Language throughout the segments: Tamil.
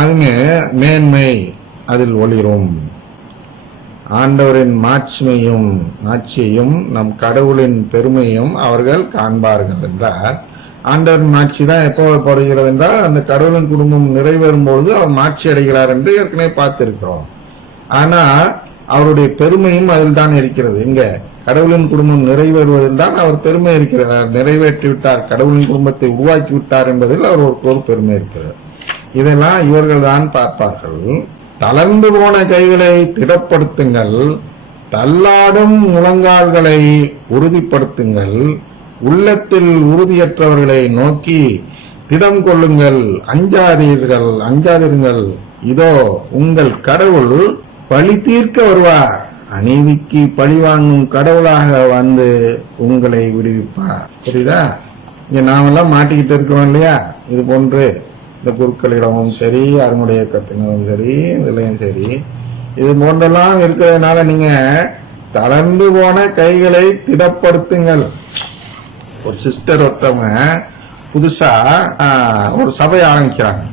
அங்கு மேன்மை அதில் ஒளிரும். ஆண்டவரின் மாட்சியையும் நம் கடவுளின் பெருமையும் அவர்கள் காண்பார்கள் என்றார். ஆண்டவரின் மாட்சி தான் எப்போ படுகிறது என்றால் அந்த கடவுளின் குடும்பம் நிறைவேறும் பொழுது அவர் மாட்சி அடைகிறார் என்று ஏற்கனவே பார்த்திருக்கிறோம். ஆனால் அவருடைய பெருமையும் அதில் தான் இருக்கிறது. இங்க கடவுளின் குடும்பம் நிறைவேறுவதில் தான் அவர் பெருமை இருக்கிறது. நிறைவேற்றி விட்டார், கடவுளின் குடும்பத்தை உருவாக்கி விட்டார் என்பதில் அவருக்கு ஒரு பெருமை இருக்கிறது. இதெல்லாம் இவர்கள் தான் பார்ப்பார்கள். தளர்ந்து போன கைகளை திடப்படுத்துங்கள், தள்ளாடும் முழங்கால்களை உறுதிப்படுத்துங்கள், உள்ளத்தில் உறுதியற்றவர்களை நோக்கி திடம் கொள்ளுங்கள், அஞ்சாதிருங்கள். இதோ உங்கள் கடவுள் பழி தீர்க்க வருவார், அநீதிக்கு பழி வாங்கும் கடவுளாக வந்து உங்களை விடுவிப்பார். புரியுதா? இங்க நாமெல்லாம் மாட்டிக்கிட்டு இருக்கிறோம் இல்லையா? இது போன்று இந்த குருக்களிடமும் சரி, அருமுடைய இயக்கத்தினரும் சரி, இதுலயும் சரி, இது போன்றெல்லாம் இருக்கிறதுனால நீங்க தளர்ந்து போன கைகளை திடப்படுத்துங்கள். ஒரு சிஸ்டர் ஒருத்தவங்க புதுசா ஒரு சபை ஆரம்பிக்கிறாங்க.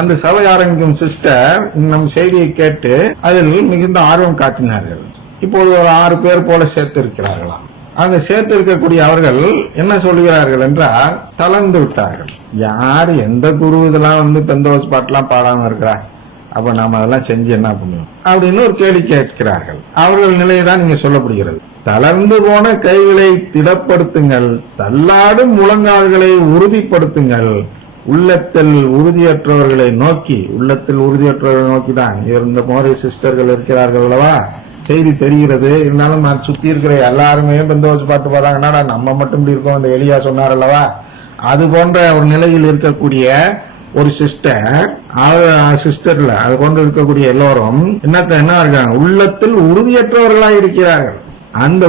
அந்த சபை ஆரம்பிக்கும் சிஸ்டர் நம் செய்தியை கேட்டு அதில் மிகுந்த ஆர்வம் காட்டினார்கள். இப்பொழுது ஒரு 6 பேர் போல சேர்த்து இருக்கிறார்களாம். அந்த சேர்த்து இருக்கக்கூடிய அவர்கள் என்ன சொல்கிறார்கள் என்றால், தளர்ந்து விட்டார்கள். யாரு எந்த குரு இதெல்லாம் பெந்தோஸ் பாட்டெல்லாம் பாடாம இருக்கிறார், அப்ப நாம அதெல்லாம் செஞ்சு என்ன பண்ணுவோம் அப்படின்னு ஒரு கேள்வி கேட்கிறார்கள். அவர்கள் நிலையை தான் நீங்க சொல்லப்படுகிறது. தளர்ந்து போன கைகளை திடப்படுத்துங்கள், தள்ளாடும் முழங்கால்களை உறுதிப்படுத்துங்கள், உள்ளத்தில் உறுதியற்றவர்களை நோக்கி தான் இந்த மோரை சிஸ்டர்கள் இருக்கிறார்கள் அல்லவா? செய்தி தெரிகிறது. இருந்தாலும் நான் சுத்தி இருக்கிற எல்லாருமே பெந்தோஸ் பாட்டு பாடுறாங்கன்னா நம்ம மட்டும் இப்படி இருக்கோம். இந்த எலியா சொன்னார் அல்லவா? அது போன்ற ஒரு நிலையில் இருக்கக்கூடிய ஒரு சிஸ்டர்ல அது போன்று இருக்கக்கூடிய எல்லோரும் என்ன இருக்காங்க? உள்ளத்தில் உறுதியற்றவர்களாய் இருக்கிறார்கள். அந்த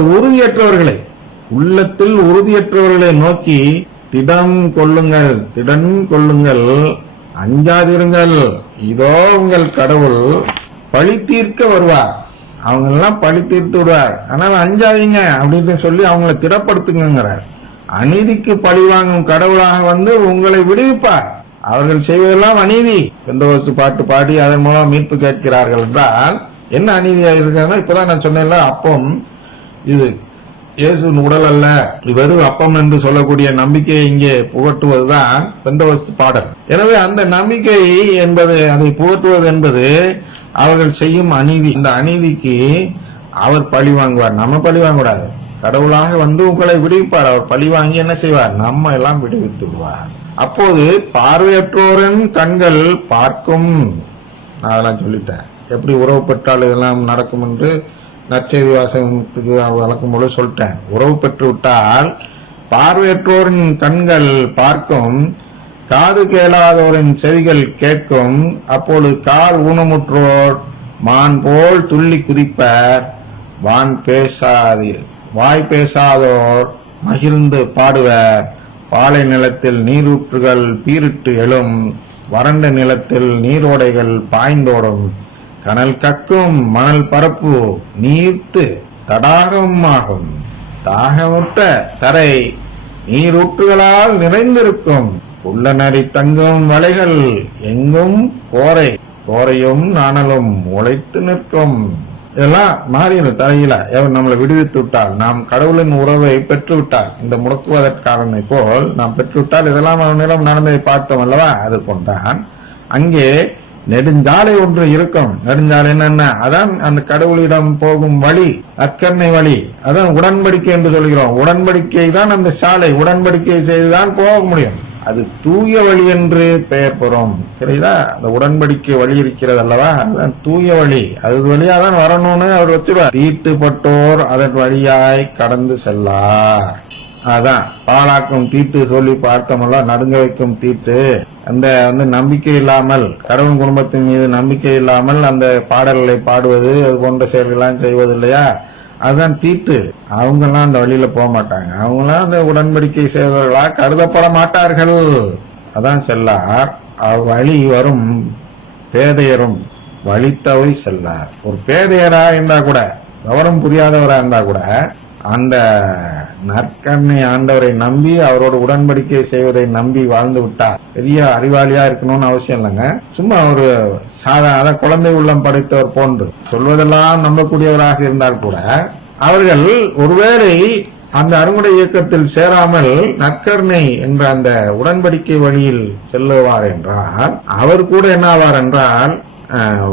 உள்ளத்தில் உறுதியற்றவர்களை நோக்கி திடம் கொள்ளுங்கள், அஞ்சாதிருங்கள். இதோ உங்கள் கடவுள் பழி தீர்க்க வருவார், அவங்க எல்லாம் பழி தீர்த்து விடுவார், அதனால அஞ்சாதீங்க அப்படின்னு சொல்லி அவங்களை திடப்படுத்துங்கிறார். அநீதிக்கு பழி வாங்கும் கடவுளாக வந்து உங்களை விடுவிப்பார். அவர்கள் செய்வதெல்லாம் அநீதி. பெந்தோஸ்து பாட்டு பாடி அதன் மூலம் மீட்பு கேட்கிறார்கள் என்றால் என்ன அநீதியாக இருக்கிறதுனா, இப்பதான் நான் சொன்னேன்ல, அப்பம் இது இயேசுவின் உடல் அல்ல, வெறும் அப்பம் என்று சொல்லக்கூடிய நம்பிக்கையை இங்கே புகட்டுவதுதான் பெந்தோஸ்து பாடல். எனவே அந்த நம்பிக்கை என்பது, அதை புகட்டுவது என்பது அவர்கள் செய்யும் அநீதி. இந்த அநீதிக்கு அவர் பழி வாங்குவார், நம்ம பழி வாங்கக்கூடாது. கடவுளாக வந்து உங்களை விடுவிப்பார். அவர் பழி வாங்கி என்ன செய்வார்? நம்ம எல்லாம் விடுவித்து விடுவார். அப்போது பார்வையற்றோரின் கண்கள் பார்க்கும். அதெல்லாம் சொல்லிட்டேன், எப்படி உறவு பெற்றால் இதெல்லாம் நடக்கும் என்று நற்செய்தி வாசகத்துக்கு வழக்கம் போல சொல்லிட்டேன். உறவு பெற்று விட்டால் பார்வையற்றோரின் கண்கள் பார்க்கும், காது கேளாதோரின் செவிகள் கேட்கும். அப்பொழுது கால் ஊனமுற்றோர் மான் போல் துள்ளி குதிப்பர், வாய் பேசாதோர் மகிழ்ந்து பாடுவர். பாலை நிலத்தில் நீரூற்றுகள் பீரிட்டு எழும், வறண்ட நிலத்தில் நீரோடைகள் பாய்ந்தோடும். கனல் கக்கும் மணல் பரப்பு நீர்த்து தடாகமாகும், தாகமுட்ட தரை நீரூற்றுகளால் நிறைந்திருக்கும். உள்ள நரி தங்கும் வலைகள் எங்கும் கோரையும் நாணலும் உழைத்து நிற்கும். இதெல்லாம் மாறிடும் தலையில. நம்மளை விடுவித்து விட்டால், நாம் கடவுளின் உறவை பெற்று விட்டால், இந்த முடக்குவதற்காரனை போல் நாம் பெற்றுவிட்டால் இதெல்லாம் அவனிடம் நடந்ததை பார்த்தோம் அல்லவா? அது போன்றான் அங்கே நெடுஞ்சாலை ஒன்று இருக்கும். நெடுஞ்சாலை என்ன? அதான் அந்த கடவுளிடம் போகும் வழி, அக்கர்ணை வழி. அதான் உடன்படிக்கை என்று சொல்கிறோம். உடன்படிக்கை தான் அந்த சாலை. உடன்படிக்கை செய்துதான் போக முடியும். அது தூய வழி என்று பெயர் பெறும். தெரியுதா? அந்த உடன்படிக்கை வழி இருக்கிறது அல்லவா? அதுதான் தூய வழி. அது வழியா தான் வரணும்னு அவர் வச்சிருவார். தீட்டுப்பட்டோர் அதன் வழியாய் கடந்து செல்லார். அதான் பாழாக்கும் தீட்டு சொல்லி பார்த்தோம்ல, நடுங்க வைக்கும் தீட்டு. அந்த நம்பிக்கை இல்லாமல், கடவுள் குடும்பத்தின் மீது நம்பிக்கை இல்லாமல் அந்த பாடல்களை பாடுவது, அது போன்ற செயல்கள்லாம் செய்வது இல்லையா? அதுதான் தீட்டு. அவங்கெல்லாம் அந்த வழியில போக மாட்டாங்க. அவங்களாம் அந்த உடன்படிக்கை செய்வதர்களா கருதப்பட மாட்டார்கள். அதான் செல்லார். அவ்வழி வரும் பேதையரும் வழி தவறி செல்லார். ஒரு பேதையரா இருந்தா கூட, விவரம் புரியாதவரா இருந்தா கூட, அந்த நற்கருணை ஆண்டவரை நம்பி அவரோட உடன்படிக்கை செய்வதை நம்பி வாழ்ந்து விட்டார். பெரிய அறிவாளியா இருக்கணும்னு அவசியம் இல்லைங்க. சும்மா ஒரு சாதாரண குழந்தை உள்ளம் படைத்தவர் போன்று சொல்வதெல்லாம் நம்பக்கூடியவராக இருந்தால் கூட அவர்கள் ஒருவேளை அந்த அருங்குடை இயக்கத்தில் சேராமல் நற்கருணை என்ற அந்த உடன்படிக்கை வழியில் செல்லுவார் என்றால் அவர் கூட என்ன ஆவார் என்றால்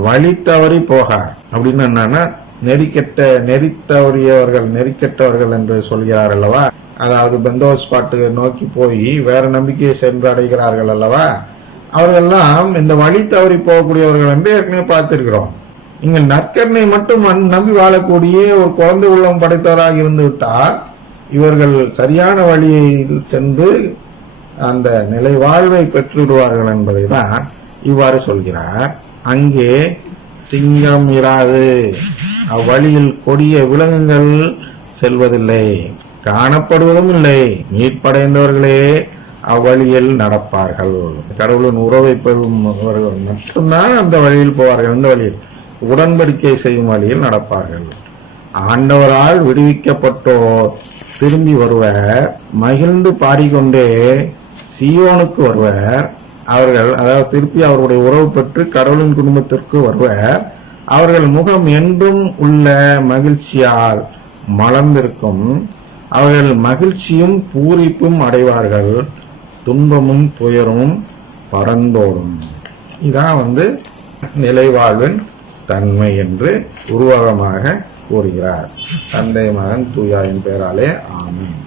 வழி தவறி போகார். அப்படின்னு என்னன்னா நெறிக்கெட்டவர்கள் என்று சொல்கிறார் அல்லவா. அதாவது பெந்தோஸ் பாட்டு நோக்கி போய் வேற நம்பிக்கையை சென்று அடைகிறார்கள் அல்லவா. அவர்கள்லாம் இந்த வழி தவறி போகக்கூடியவர்கள் என்று ஏற்கனவே பார்த்திருக்கிறோம். நீங்கள் நற்கருணை மட்டும் நம்பி வாழக்கூடிய ஒரு குழந்தை உள்ளம் படைத்தவராக இருந்து விட்டால் இவர்கள் சரியான வழியில் சென்று அந்த நிலை வாழ்வை பெற்றுவிடுவார்கள் என்பதை தான் இவ்வாறு சொல்கிறார். அங்கே சிங்கம் இராது, அவ்வழியில் கொடிய விலங்குகள் செல்வதில்லை, காணப்படுவதும் இல்லை, மீட்படைந்தவர்களே அவ்வழியில் நடப்பார்கள். கடவுளின் உறவை பெறுபவர்கள் மட்டும்தான் அந்த வழியில் போவார்கள். இந்த வழியில் உடன்படிக்கை செய்யும் வழியில் நடப்பார்கள். ஆண்டவரால் விடுவிக்கப்பட்டோர் திரும்பி வருவர், மகிழ்ந்து பாடிக்கொண்டே சீயோனுக்கு வருவர். அவர்கள் அதாவது திருப்பி அவருடைய உறவு பெற்று கடவுளின் குடும்பத்திற்கு வருவர். அவர்கள் முகம் என்றும் உள்ள மகிழ்ச்சியால் மலர்ந்திருக்கும். அவர்கள் மகிழ்ச்சியும் பூரிப்பும் அடைவார்கள், துன்பமும் துயரமும் பறந்தோடும். இதான் நிலைவாழ்வின் தன்மை என்று உருவகமாக கூறுகிறார். தந்தை மகன் தூயாவின் பெயராலே ஆமென்.